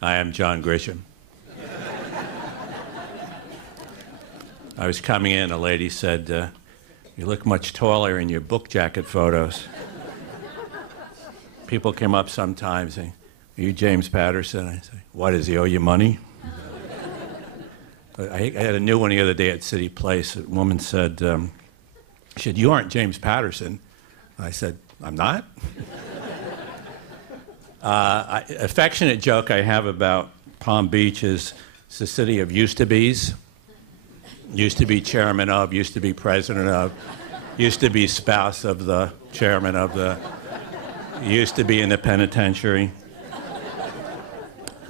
I am John Grisham. I was coming in, a lady said, you look much taller in your book jacket photos. People come up sometimes saying, are you James Patterson? I say, what, does he owe you money? But I had a new one the other day at City Place. A woman said, you aren't James Patterson. I said, I'm not? Affectionate joke I have about Palm Beach is it's the city of used-to-bes. Used to be chairman of, used to be president of, used to be spouse of the chairman of the, used to be in the penitentiary.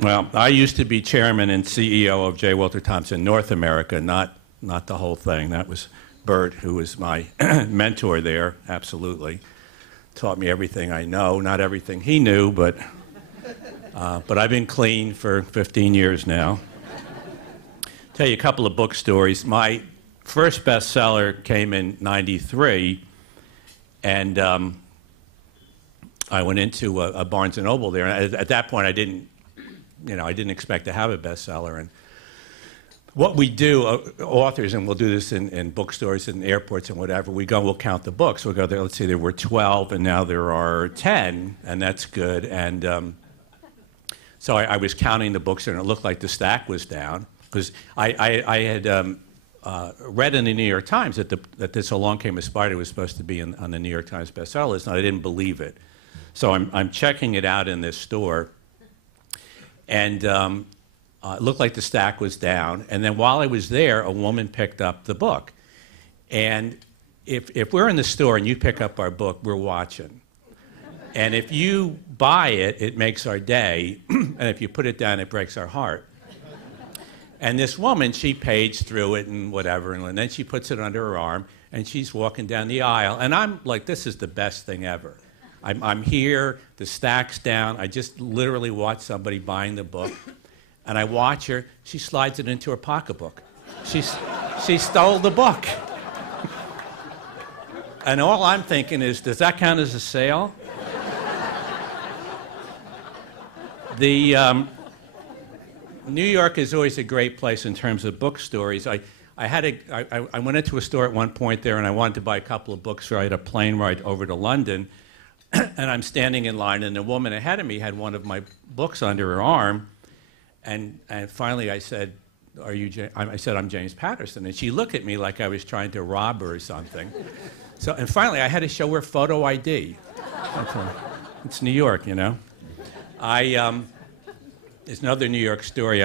Well, I used to be chairman and CEO of J. Walter Thompson North America, not the whole thing. That was Bert, who was my mentor there, absolutely. Taught me everything I know, not everything he knew, but I've been clean for 15 years now. Tell you a couple of book stories. My first bestseller came in '93, and I went into a Barnes & Noble there. And at that point, I didn't expect to have a bestseller. And what we do, authors, and we'll do this in bookstores and airports and whatever, we'll count the books. We'll go there, let's say there were 12, and now there are 10, and that's good. And so I was counting the books, and it looked like the stack was down. Because I had read in the New York Times that this Along Came a Spider was supposed to be on the New York Times bestseller list, and I didn't believe it. So I'm checking it out in this store, and it looked like the stack was down. And then while I was there, a woman picked up the book. And if we're in the store and you pick up our book, we're watching. And if you buy it, it makes our day, and if you put it down, it breaks our heart. And this woman, she paged through it and whatever, and then she puts it under her arm, and she's walking down the aisle. And I'm like, this is the best thing ever. I'm here, the stack's down. I just literally watched somebody buying the book, and I watch her. She slides it into her pocketbook. She stole the book. And all I'm thinking is, does that count as a sale? New York is always a great place in terms of book stories. I went into a store at one point there, and I wanted to buy a couple of books, so I had a plane ride over to London, and I'm standing in line, and the woman ahead of me had one of my books under her arm, and finally I said, I said, I'm James Patterson, and she looked at me like I was trying to rob her or something. And finally I had to show her photo ID. It's New York, you know. It's another New York story.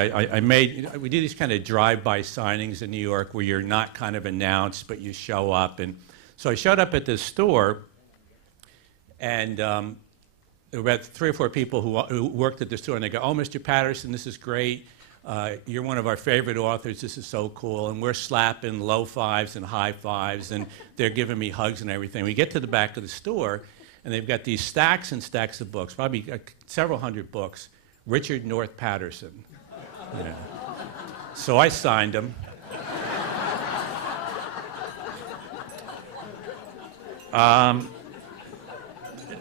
We do these kind of drive-by signings in New York where you're not kind of announced, but you show up. And so I showed up at this store, and there were about 3 or 4 people who worked at the store, and they go, oh, Mr. Patterson, this is great. You're one of our favorite authors. This is so cool. And we're slapping low fives and high fives, and they're giving me hugs and everything. We get to the back of the store, and they've got these stacks and stacks of books, probably several hundred books. Richard North Patterson. Yeah. So I signed him.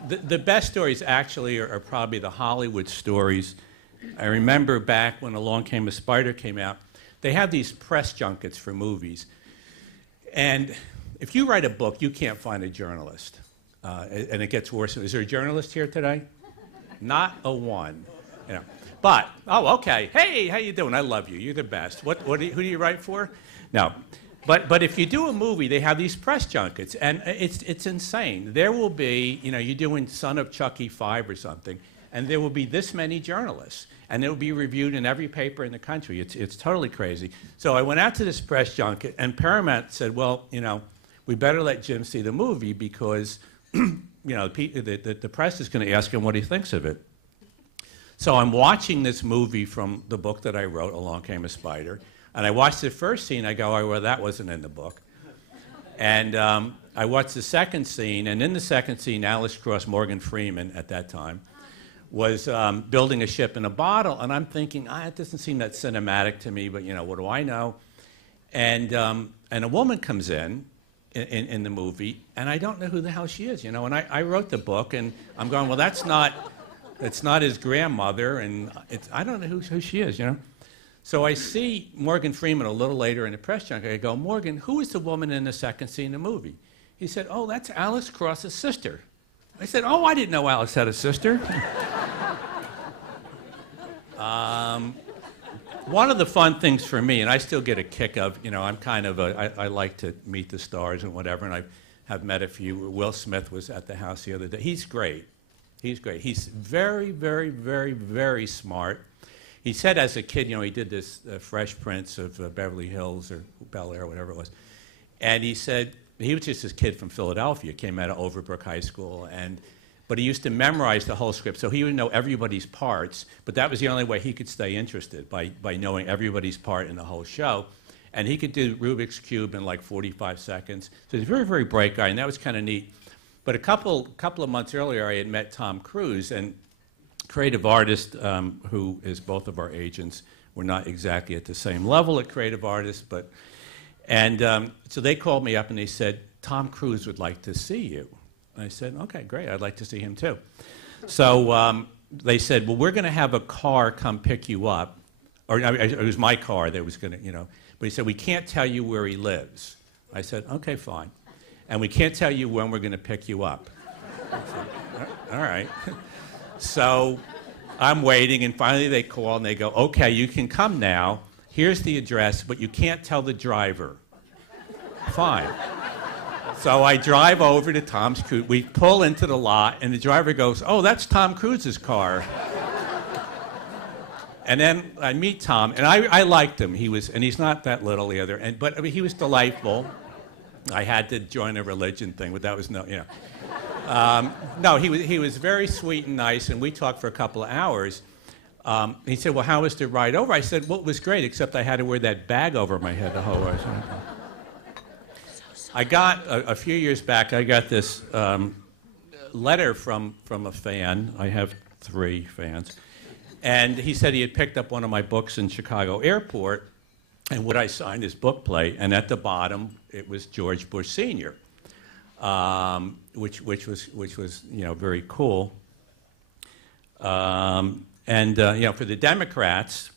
The best stories actually are probably the Hollywood stories. I remember back when Along Came a Spider came out, they have these press junkets for movies. And if you write a book, you can't find a journalist. And it gets worse. Is there a journalist here today? Not a one. You know, but, oh, okay. Hey, how you doing? I love you. You're the best. Who do you write for? No. But if you do a movie, they have these press junkets, and it's insane. There will be, you're doing Son of Chucky 5 or something, and there will be this many journalists, and it will be reviewed in every paper in the country. It's totally crazy. So I went out to this press junket, and Paramount said, well, we better let Jim see the movie because, the press is going to ask him what he thinks of it. So I'm watching this movie from the book that I wrote, Along Came a Spider, and I watched the first scene. I go, oh, well, that wasn't in the book. And I watched the second scene, and in the second scene, Alice Cross, Morgan Freeman at that time, was building a ship in a bottle, and I'm thinking, it doesn't seem that cinematic to me, but what do I know? And a woman comes in the movie, and I don't know who the hell she is, and I wrote the book, and I'm going, well, that's not It's not his grandmother, and I don't know who she is, you know. So I see Morgan Freeman a little later in the press junket. I go, Morgan, who is the woman in the second scene of the movie? He said, oh, that's Alex Cross's sister. I said, oh, I didn't know Alex had a sister. One of the fun things for me, and I still get a kick of, you know, I'm kind of I like to meet the stars and whatever, and I have met a few. Will Smith was at the house the other day. He's great. He's great. He's very, very, very, very smart. He said as a kid, you know, he did this Fresh Prince of Beverly Hills or Bel Air, whatever it was. And he said, he was just this kid from Philadelphia, came out of Overbrook High School, but he used to memorize the whole script, so he would know everybody's parts, but that was the only way he could stay interested, by knowing everybody's part in the whole show. And he could do Rubik's Cube in like 45 seconds. So he's a very, very bright guy, and that was kind of neat. But a couple of months earlier, I had met Tom Cruise, and creative artist, who is both of our agents. We're not exactly at the same level at creative artists, so they called me up and they said, Tom Cruise would like to see you. And I said, okay, great, I'd like to see him too. So they said, well, we're going to have a car come pick you up. Or it was my car that was going to, you know. But he said, we can't tell you where he lives. I said, okay, fine. And we can't tell you when we're going to pick you up. I said, all right. So I'm waiting, and finally they call and they go, okay, you can come now. Here's the address, but you can't tell the driver. Fine. So I drive over to Tom's Cruise. We pull into the lot, and the driver goes, oh, that's Tom Cruise's car. And then I meet Tom, and I liked him. And he's not that little either, but I mean, he was delightful. I had to join a religion thing, but that was no, you know. No, he was very sweet and nice, and we talked for a couple of hours. He said, well, how was the ride over? I said, well, it was great, except I had to wear that bag over my head the whole way. I got, a few years back, I got this letter from a fan. I have 3 fans. And he said he had picked up one of my books in Chicago Airport, and would I sign his book plate? And at the bottom, it was George Bush Sr., which was you know, very cool. You know, for the Democrats,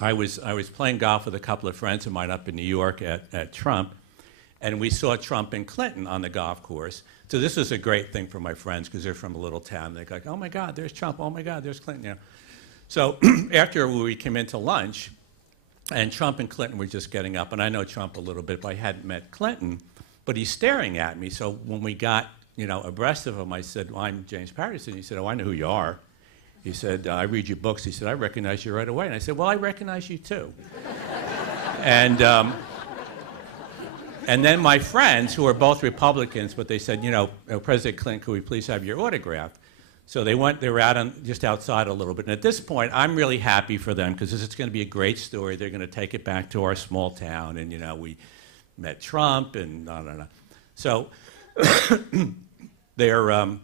I was playing golf with a couple of friends of mine up in New York at Trump, and we saw Trump and Clinton on the golf course. So this was a great thing for my friends because they're from a little town. They're like, oh my God, there's Trump. Oh my God, there's Clinton. You know. So after we came into lunch, and Trump and Clinton were just getting up, and I know Trump a little bit, but I hadn't met Clinton, but he's staring at me. So when we got, you know, abreast of him, I said, well, I'm James Patterson. He said, oh, I know who you are. He said, I read your books. He said, I recognize you right away. And I said, well, I recognize you too. And then my friends, who are both Republicans, but they said, you know, President Clinton, could we please have your autograph? So they were out just outside a little bit. And at this point, I'm really happy for them because this is going to be a great story. They're going to take it back to our small town. And, you know, we met Trump and no. So they're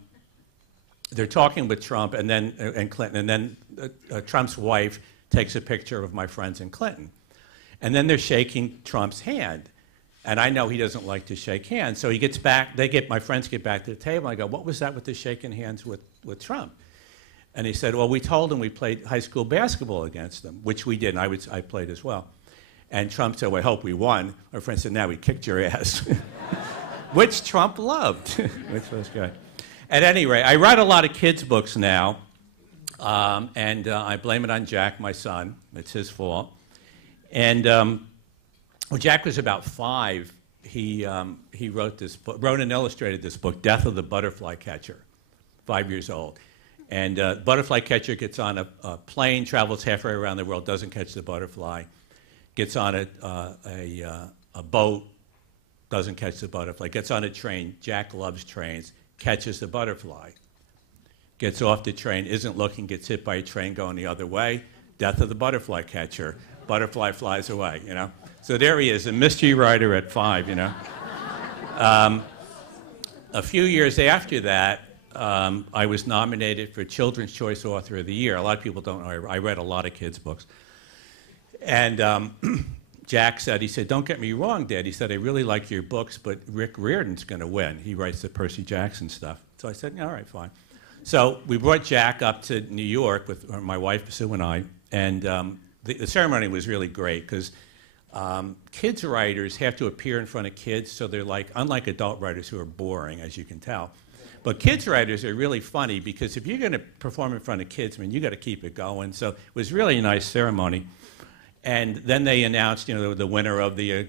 talking with Trump and Clinton. And then Trump's wife takes a picture of my friends and Clinton. And then they're shaking Trump's hand. And I know he doesn't like to shake hands. So he gets back, my friends get back to the table. I go, what was that with the shaking hands with Trump? And he said, well, we told him we played high school basketball against them, which we did, and I played as well. And Trump said, well, I hope we won. Our friend said, now we kicked your ass, which Trump loved, which was good. At any rate, I write a lot of kids' books now, and I blame it on Jack, my son. It's his fault. And when Jack was about 5, he wrote this book, wrote and illustrated this book, Death of the Butterfly Catcher, 5 years old. And butterfly catcher gets on a plane, travels halfway around the world, doesn't catch the butterfly, gets on a boat, doesn't catch the butterfly, gets on a train, Jack loves trains, catches the butterfly, gets off the train, isn't looking, gets hit by a train going the other way, death of the butterfly catcher, butterfly flies away, you know. So there he is, a mystery writer at 5, you know. A few years after that, I was nominated for Children's Choice Author of the Year. A lot of people don't know, I read a lot of kids' books. And Jack said, he said, don't get me wrong, Dad. He said, I really like your books, but Rick Riordan's going to win. He writes the Percy Jackson stuff. So I said, yeah, all right, fine. So we brought Jack up to New York with my wife, Sue, and I, and the ceremony was really great because kids writers have to appear in front of kids, so they're like, unlike adult writers who are boring, as you can tell. But kids writers are really funny because if you're going to perform in front of kids, I mean, you got to keep it going. So it was really a nice ceremony. And then they announced, the winner of the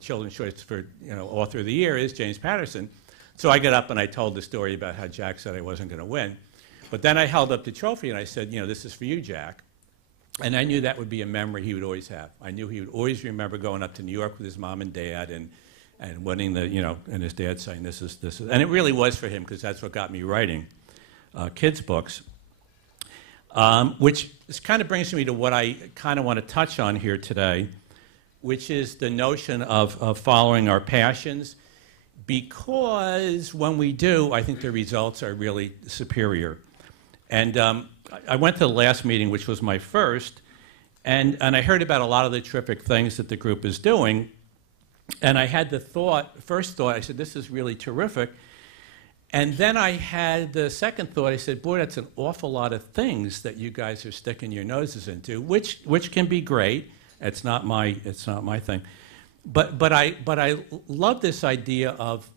Children's Choice for, Author of the Year is James Patterson. So I got up and I told the story about how Jack said I wasn't going to win. But then I held up the trophy and I said, this is for you, Jack. And I knew that would be a memory he would always have. I knew he would always remember going up to New York with his mom and dad and winning the, and his dad saying this is. And it really was for him because that's what got me writing kids' books. Which kind of brings me to what I kind of want to touch on here today, which is the notion of following our passions. Because when we do, I think the results are really superior. And I went to the last meeting, which was my first, and I heard about a lot of the terrific things that the group is doing. And I had the first thought, I said, this is really terrific. And then I had the second thought, I said, boy, that's an awful lot of things that you guys are sticking your noses into, which can be great. It's not my thing. But I love this idea of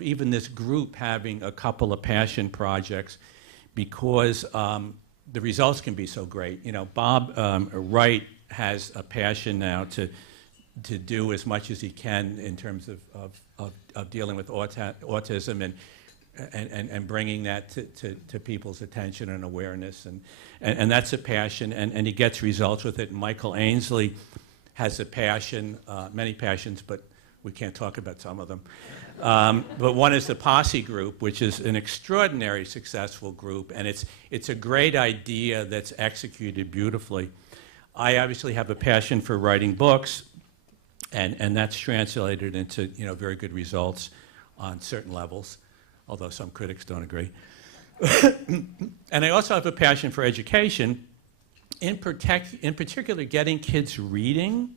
even this group having a couple of passion projects because the results can be so great. Bob Wright has a passion now to do as much as he can in terms of dealing with autism and bringing that to people's attention and awareness, and that's a passion, and he gets results with it. And Michael Ainsley has a passion, many passions, but we can't talk about some of them. But one is the Posse Group, which is an extraordinary successful group, and it's a great idea that's executed beautifully. I obviously have a passion for writing books, and that's translated into very good results on certain levels, although some critics don't agree. And I also have a passion for education, in particular getting kids reading.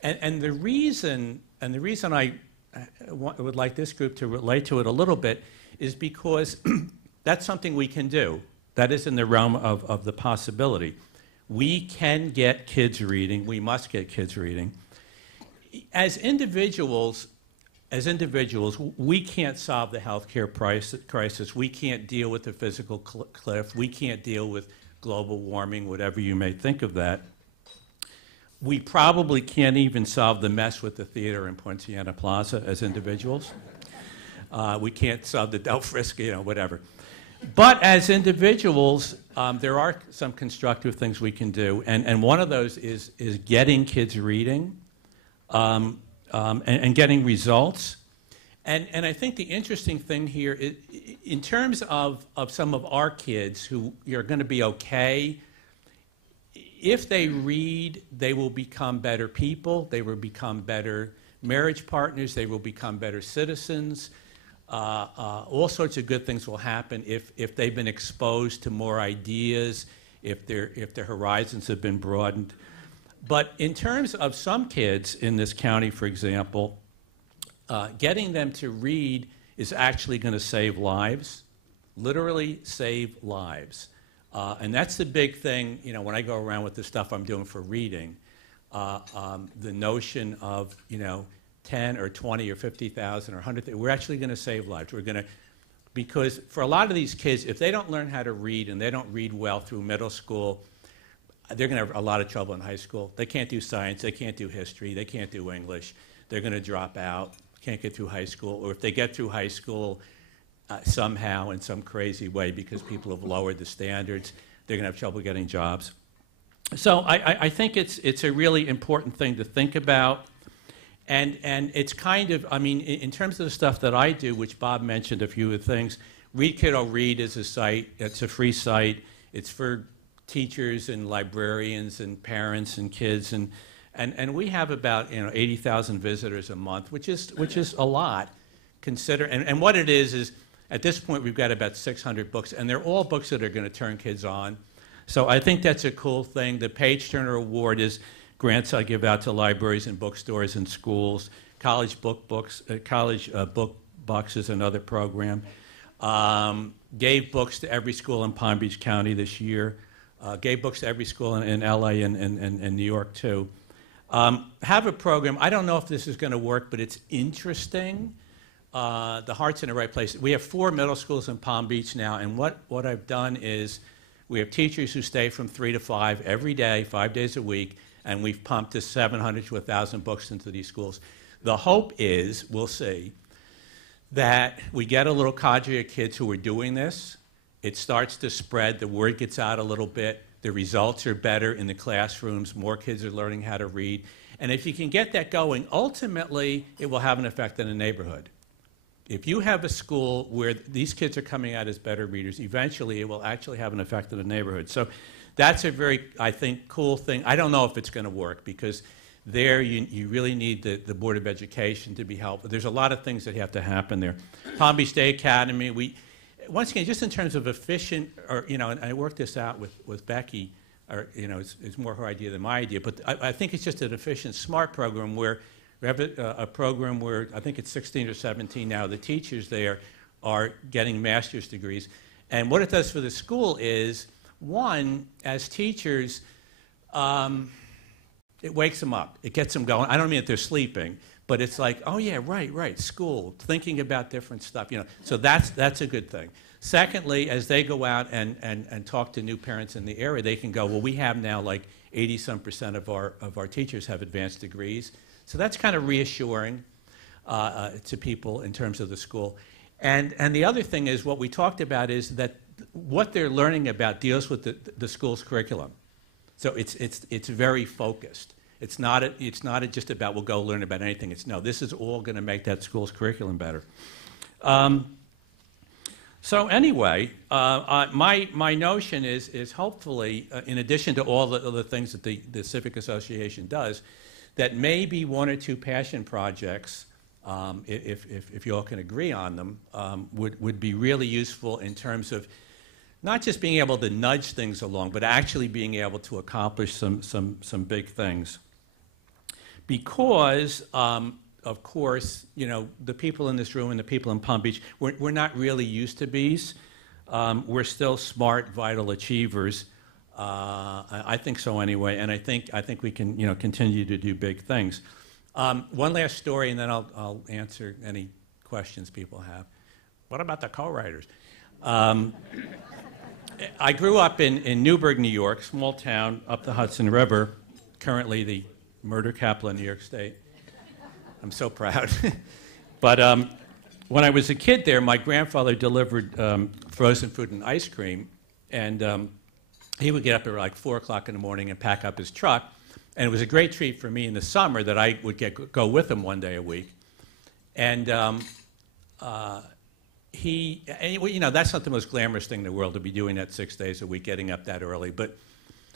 And the reason I would like this group to relate to it a little bit is because that's something we can do. That is in the realm of the possibility. We can get kids reading. We must get kids reading. As individuals, we can't solve the healthcare crisis. We can't deal with the physical cliff. We can't deal with global warming, whatever you may think of that. We probably can't even solve the mess with the theater in Poinciana Plaza as individuals. We can't solve the Del Frisco, whatever. But as individuals, there are some constructive things we can do, and one of those is getting kids reading and getting results. And I think the interesting thing here is, in terms of some of our kids who are going to be okay, if they read, they will become better people, they will become better marriage partners, they will become better citizens. All sorts of good things will happen if they've been exposed to more ideas, if their horizons have been broadened. But in terms of some kids in this county, for example, getting them to read is actually going to save lives, literally save lives. And that's the big thing, when I go around with the stuff I'm doing for reading, the notion of, 10 or 20 or 50,000 or 100,000, we're actually going to save lives. We're going to, because for a lot of these kids, if they don't learn how to read and they don't read well through middle school, they're going to have a lot of trouble in high school. They can't do science, they can't do history, they can't do English. They're going to drop out, can't get through high school, or if they get through high school somehow in some crazy way because people have lowered the standards, they're going to have trouble getting jobs. So I think it's a really important thing to think about. And it's kind of, in terms of the stuff that I do, which Bob mentioned a few of the things, Read Kiddo Read is a site, it's a free site, it's for teachers and librarians and parents and kids, and we have about 80,000 visitors a month, which is a lot. And what it is at this point we've got about 600 books, and they're all books that are going to turn kids on. So I think that's a cool thing. The Page Turner Award is grants I give out to libraries and bookstores and schools. College book bucks is another program. Gave books to every school in Palm Beach County this year. Gave books to every school in LA and New York, too. Have a program. I don't know if this is going to work, but it's interesting. The heart's in the right place. We have 4 middle schools in Palm Beach now, and what I've done is we have teachers who stay from 3 to 5 every day, 5 days a week, and we've pumped this 700 to 1,000 books into these schools. The hope is, we'll see, that we get a little cadre of kids who are doing this. It starts to spread. The word gets out a little bit. The results are better in the classrooms. More kids are learning how to read. And if you can get that going, ultimately, it will have an effect in the neighborhood. If you have a school where these kids are coming out as better readers, eventually it will actually have an effect in the neighborhood. So that's a very, I think, cool thing. I don't know if it's going to work because there you really need the Board of Education to be helpful. There's a lot of things that have to happen there. Palm Beach Day Academy, once again, just in terms of efficient, or, and I worked this out with Becky, or, it's more her idea than my idea, but I think it's just an efficient, smart program where we have a program where I think it's 16 or 17 now, the teachers there are getting master's degrees. And what it does for the school is, one, as teachers, it wakes them up. It gets them going. I don't mean that they're sleeping, but it's like, oh yeah, right, school, thinking about different stuff, So that's a good thing. Secondly, as they go out and talk to new parents in the area, they can go, well, we have now like 80-some% of our teachers have advanced degrees. So that's kind of reassuring to people in terms of the school. And the other thing is what we talked about is that what they're learning about deals with the school's curriculum. So it's very focused. It's not just about we'll go learn about anything. It's no, this is all going to make that school's curriculum better. So anyway, my notion is hopefully, in addition to all the things that the Civic Association does, that maybe 1 or 2 passion projects, if you all can agree on them, would be really useful in terms of not just being able to nudge things along, but actually being able to accomplish some big things. Because, of course, the people in this room and the people in Palm Beach, we're not really used to Bs. We're still smart, vital achievers. I think so anyway, and I think we can continue to do big things. One last story, and then I'll answer any questions people have. What about the co-writers? I grew up in Newburgh, New York, small town up the Hudson River, currently the murder capital of New York State. I'm so proud. But when I was a kid there, my grandfather delivered frozen food and ice cream, and he would get up at like 4 o'clock in the morning and pack up his truck. And it was a great treat for me in the summer that I would go with him one day a week. And that's not the most glamorous thing in the world to be doing that 6 days a week, getting up that early. But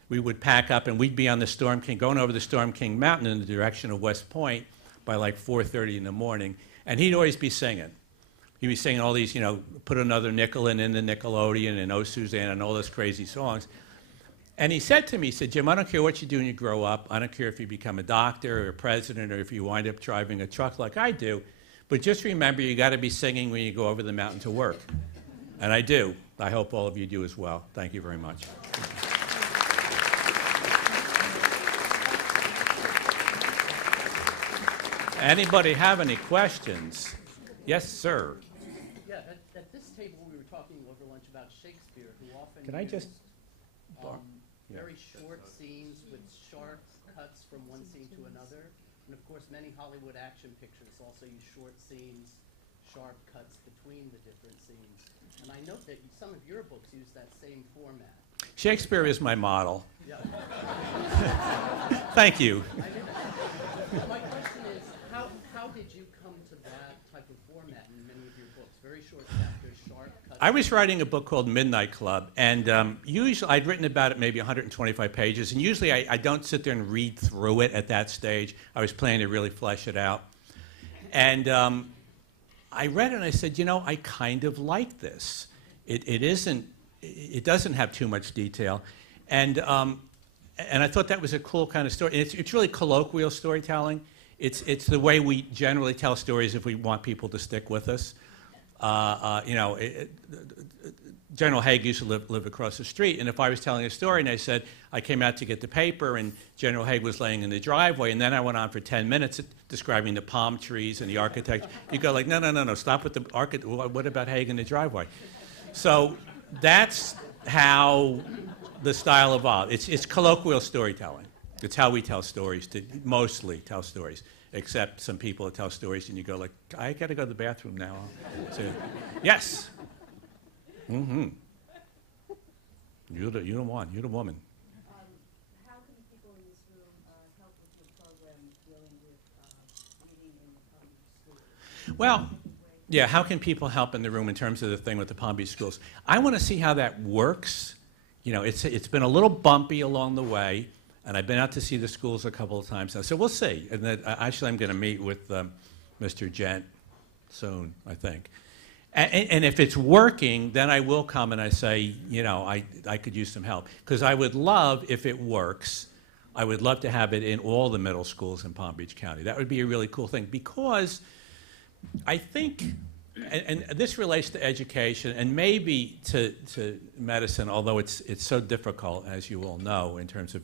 we would pack up and we'd be on the Storm King, going over the Storm King Mountain in the direction of West Point by like 4:30 in the morning. And he'd always be singing. He'd be singing all these, Put Another Nickel in the Nickelodeon and Oh Susanna and all those crazy songs. And he said to me, he said, Jim, I don't care what you do when you grow up. I don't care if you become a doctor or a president or if you wind up driving a truck like I do. But just remember, you got to be singing when you go over the mountain to work. And I do. I hope all of you do as well. Thank you very much. Anybody have any questions? Yes, sir. Yeah, at this table we were talking over lunch about Shakespeare, who often Can I just... very short scenes with sharp cuts from one scene to another. And of course, many Hollywood action pictures also use short scenes, sharp cuts between the different scenes. And I note that some of your books use that same format. Shakespeare is my model. Yeah. Thank you. My question is, how did you come to that type of format in many of your books? Very short chapters, sharp cuts. I was writing a book called Midnight Club, and usually I'd written about it maybe 125 pages, and usually I don't sit there and read through it at that stage. I was planning to really flesh it out. And I read it and I said, I kind of like this. It doesn't have too much detail. And I thought that was a cool kind of story. It's really colloquial storytelling. It's the way we generally tell stories if we want people to stick with us. General Haig used to live across the street, and if I was telling a story and I said, I came out to get the paper and General Haig was laying in the driveway, and then I went on for 10 minutes describing the palm trees and the architecture, you go like, no, stop with the architect. What about Haig in the driveway? So that's how the style evolved. It's colloquial storytelling. It's how we tell stories, mostly tell stories, except some people that tell stories and you go like, I got to go to the bathroom now. So, yes. Mm-hmm. You're the one. You're the woman. How can people in this room help with your program dealing with reading in the public schools? Well, yeah, how can people help in the room in terms of the thing with the Palm Beach schools? I want to see how that works. It's been a little bumpy along the way, and I've been out to see the schools a couple of times now. So we'll see. And then, actually, I'm going to meet with Mr. Gent soon, I think. And if it's working, then I will come and I say, I could use some help. Because I would love, if it works, I would love to have it in all the middle schools in Palm Beach County. That would be a really cool thing. Because I think, and this relates to education and maybe to medicine, although it's so difficult, as you all know, in terms of,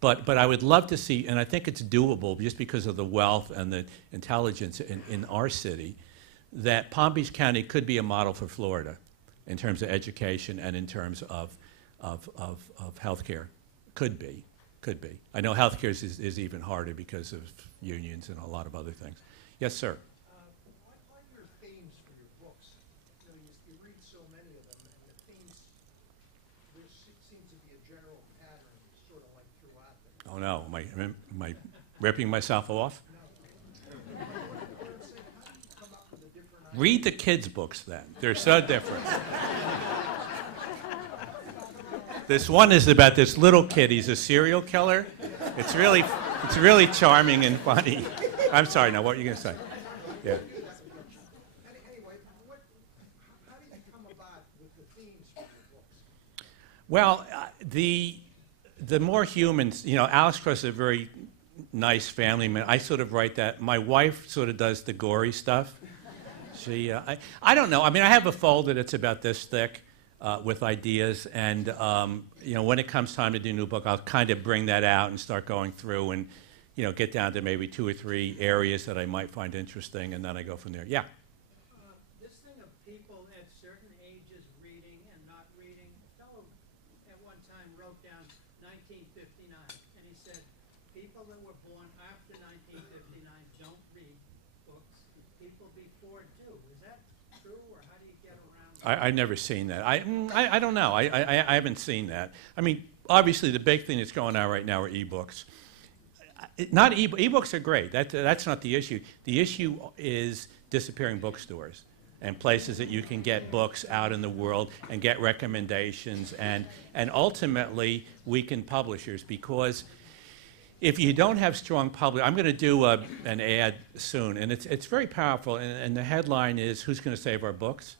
but I would love to see, and I think it's doable just because of the wealth and the intelligence in our city, that Palm Beach County could be a model for Florida in terms of education and in terms of health care. Could be. I know health care is even harder because of unions and a lot of other things. Yes, sir. What are your themes for your books? You read so many of them, and the themes, there seems to be a general pattern sort of like throughout them. Oh no, am I ripping myself off? Read the kids' books then. They're so different. This one is about this little kid. He's a serial killer. It's really charming and funny. I'm sorry, now what are you going to say? Yeah. Anyway, how do you come about with the themes for your books? Well, the more humans, Alex Cross is a very nice family man. I sort of write that. My wife sort of does the gory stuff. I don't know. I mean, I have a folder that's about this thick with ideas, and when it comes time to do a new book, I'll kind of bring that out and start going through and get down to maybe 2 or 3 areas that I might find interesting, and then I go from there. Yeah. This thing of people at certain ages reading and not reading. A fellow at one time wrote down 1959, and he said people that were born after 1959 don't read books. People before do. Is that true, or how do you get around that? I've never seen that. I don't know. I haven't seen that. I mean, obviously, the big thing that's going on right now are e-books. E-books are great. That's not the issue. The issue is disappearing bookstores and places that you can get books out in the world and get recommendations and ultimately weaken publishers, because if you don't have strong I'm going to do an ad soon, and it's very powerful, and the headline is, Who's Going to Save Our Books?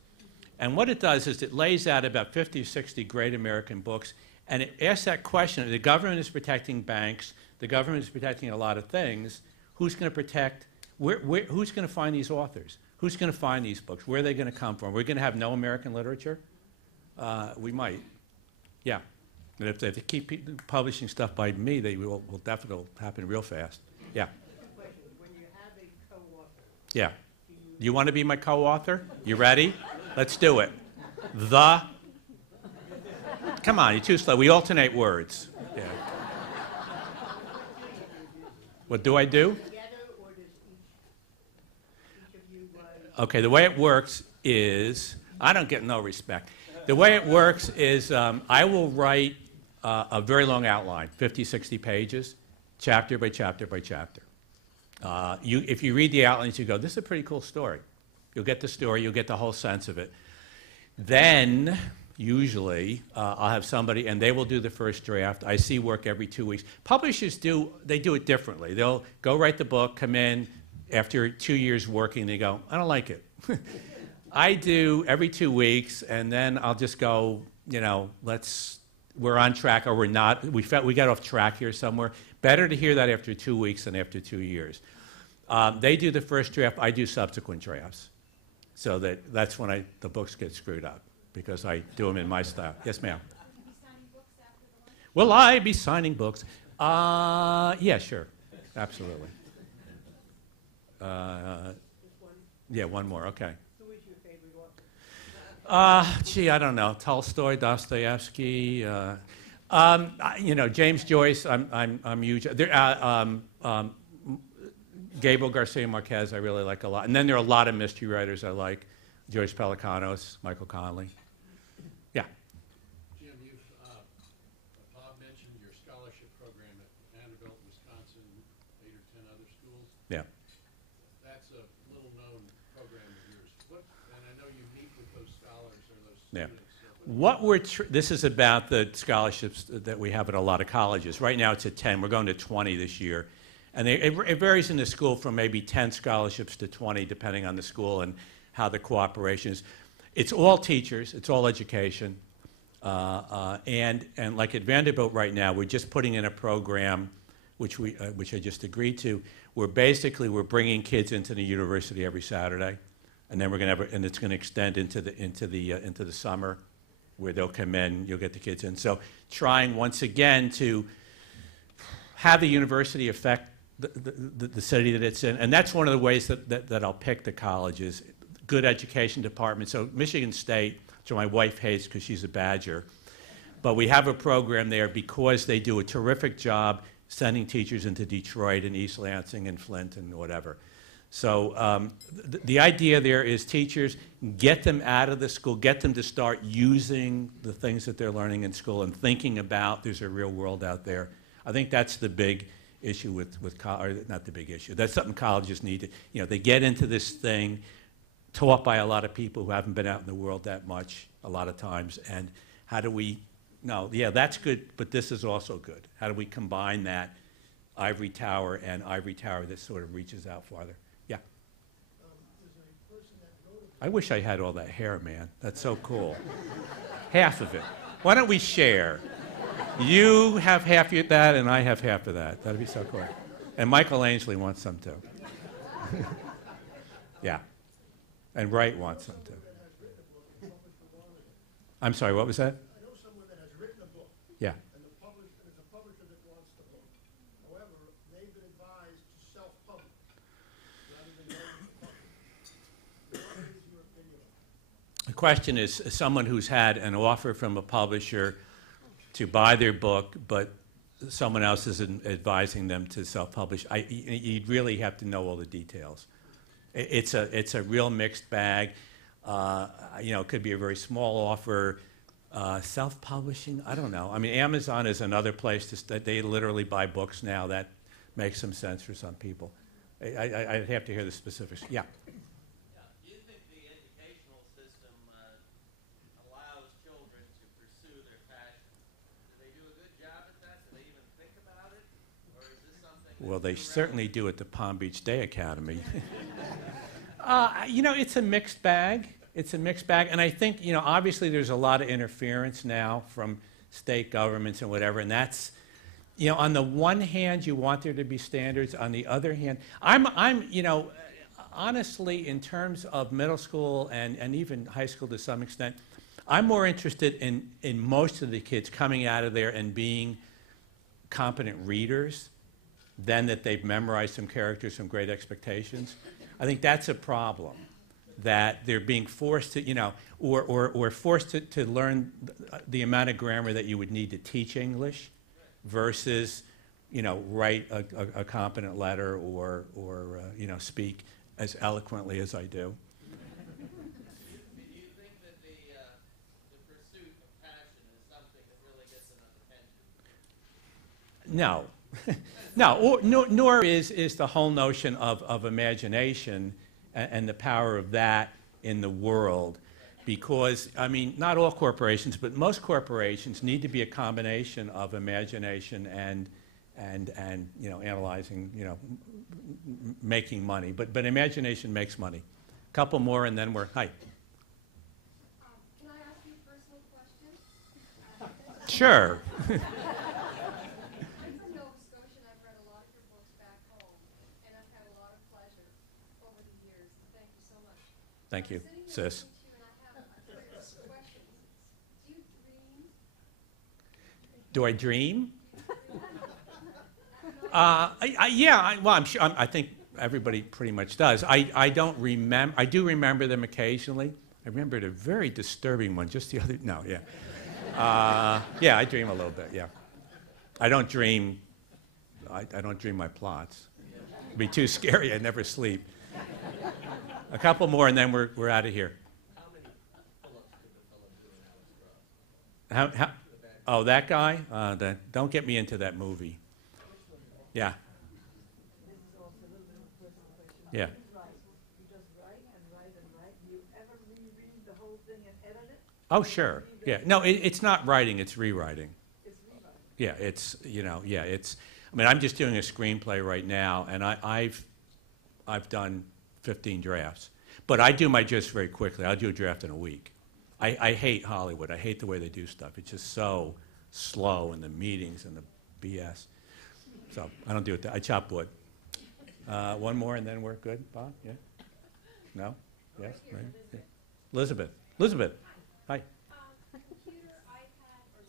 And what it does is it lays out about 50 or 60 great American books, and it asks that question. The government is protecting banks. The government is protecting a lot of things. Who's going to protect? Who's going to find these authors? Who's going to find these books? Where are they going to come from? We're going to have no American literature? We might. Yeah. And if they keep publishing stuff by me, they will definitely happen real fast. Yeah. When you have a co-author, Yeah. You want to be my co-author? You ready? Let's do it. Come on, you're too slow. We alternate words. Yeah. What do I do? together, or does each of you write? Okay, the way it works is, I don't get no respect. The way it works is I will write a very long outline, 50, 60 pages, chapter by chapter by chapter. If you read the outlines, you go, this is a pretty cool story. You'll get the story, you'll get the whole sense of it. Then, usually, I'll have somebody, and they will do the first draft. I see work every 2 weeks. Publishers do it differently. They'll go write the book, come in, after 2 years working, they go, I don't like it. I do every 2 weeks, and then I'll just go, we're on track or we're not. We got off track here somewhere. Better to hear that after 2 weeks than after 2 years. They do the first draft. I do subsequent drafts. So that's when the books get screwed up, because I do them in my style. Yes, ma'am. Will I be signing books? Yeah, sure. Absolutely. Yeah, one more, okay. Who is your favorite author? Gee, I don't know. Tolstoy, Dostoevsky, James Joyce. I'm huge. Gabriel Garcia Marquez, I really like a lot. And then there are a lot of mystery writers I like. George Pelecanos, Michael Connelly. Yeah. Jim, Bob mentioned your scholarship program at Vanderbilt, Wisconsin, 8 or 10 other schools. Yeah. That's a little-known program of yours. And I know you meet with those scholars or those Yeah. students. This is about the scholarships that we have at a lot of colleges. Right now it's at 10. We're going to 20 this year. And it varies in the school from maybe 10 scholarships to 20, depending on the school and how the cooperation is. It's all teachers. It's all education. And like at Vanderbilt right now, we're just putting in a program, which I just agreed to, where basically we're bringing kids into the university every Saturday, and then and it's going to extend into the summer, where they'll come in. You'll get the kids in. So trying once again to have the university affect the city that it's in, and that's one of the ways that I'll pick the colleges. Good education department. So Michigan State, which my wife hates because she's a Badger, but we have a program there because they do a terrific job sending teachers into Detroit and East Lansing and Flint and whatever. So the idea there is teachers, get them out of the school, get them to start using the things that they're learning in school and thinking about there's a real world out there. I think that's the big issue with or not the big issue. That's something colleges need to, they get into this thing taught by a lot of people who haven't been out in the world that much a lot of times, and how do we, that's good, but this is also good. How do we combine that ivory tower and ivory tower that sort of reaches out farther? Yeah. I wish I had all that hair, man. That's so cool. Half of it. Why don't we share? You have half of that, and I have half of that. That'd be so cool. And Michael Ainsley wants some, too. Yeah. And Wright wants some, too. I'm sorry, what was that? I know someone that has written a book. Yeah. And there's a publisher that wants the book. However, they've been advised to self-publish rather than going to publish. What is your opinion on that? The question is someone who's had an offer from a publisher to buy their book, but someone else is advising them to self-publish. You'd really have to know all the details. It's a real mixed bag. It could be a very small offer. Self-publishing, I don't know. I mean, Amazon is another place they literally buy books now. That makes some sense for some people. I'd have to hear the specifics. Yeah. Do you think the educational system allows children to pursue their passion? Do they do a good job at that? Do they even think about it? Or is this something... Well, they certainly do at the Palm Beach Day Academy. It's a mixed bag. It's a mixed bag. And I think, obviously there's a lot of interference now from state governments and whatever, and that's, on the one hand, you want there to be standards. On the other hand, I'm honestly, in terms of middle school and even high school to some extent, I'm more interested in most of the kids coming out of there and being competent readers than that they've memorized some characters from Great Expectations. I think that's a problem, that they're being forced to, or forced to learn the amount of grammar that you would need to teach English versus, write a competent letter or speak as eloquently as I do. Do you think that the pursuit of passion is something that really gets enough attention? No. Nor is the whole notion of imagination and the power of that in the world, because, not all corporations, but most corporations need to be a combination of imagination and analyzing, making money. But imagination makes money. A couple more, and then we're, hi. Can I ask you a personal question? Sure. I'm from Nova Scotia, and I've read a lot of your books back home, and I've had a lot of pleasure over the years. Thank you so much. Thank you, sis. Do I dream? Well, I'm sure. I think everybody pretty much does. I don't remember. I do remember them occasionally. I remembered a very disturbing one just the other. No, yeah, yeah. I dream a little bit. Yeah, I don't dream. I don't dream my plots. It'd be too scary. I never sleep. A couple more, and then we're out of here. How many pull-ups could the fellow do in Alex Cross? Oh, that guy? Don't get me into that movie. Yeah. This is also a little bit of a personal question. Yeah. You just write and write and write. Do you ever reread the whole thing and edit it? Oh, sure. Yeah. No, it's not writing. It's rewriting. It's rewriting. Yeah. It's Yeah. It's. I mean, I'm just doing a screenplay right now, and I've done 15 drafts, but I do my drafts very quickly. I'll do a draft in a week. I hate Hollywood. I hate the way they do stuff. It's just so slow, and the meetings and the BS. So I don't do it. I chop wood. One more, and then we're good. Bob? Yeah? No? Yes? Right? Yeah. Elizabeth. Elizabeth. Hi. Computer, iPad, or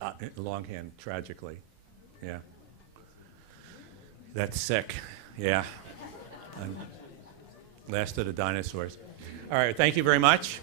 longhand? Longhand, tragically. Yeah. That's sick. Yeah. Last of the dinosaurs. All right. Thank you very much.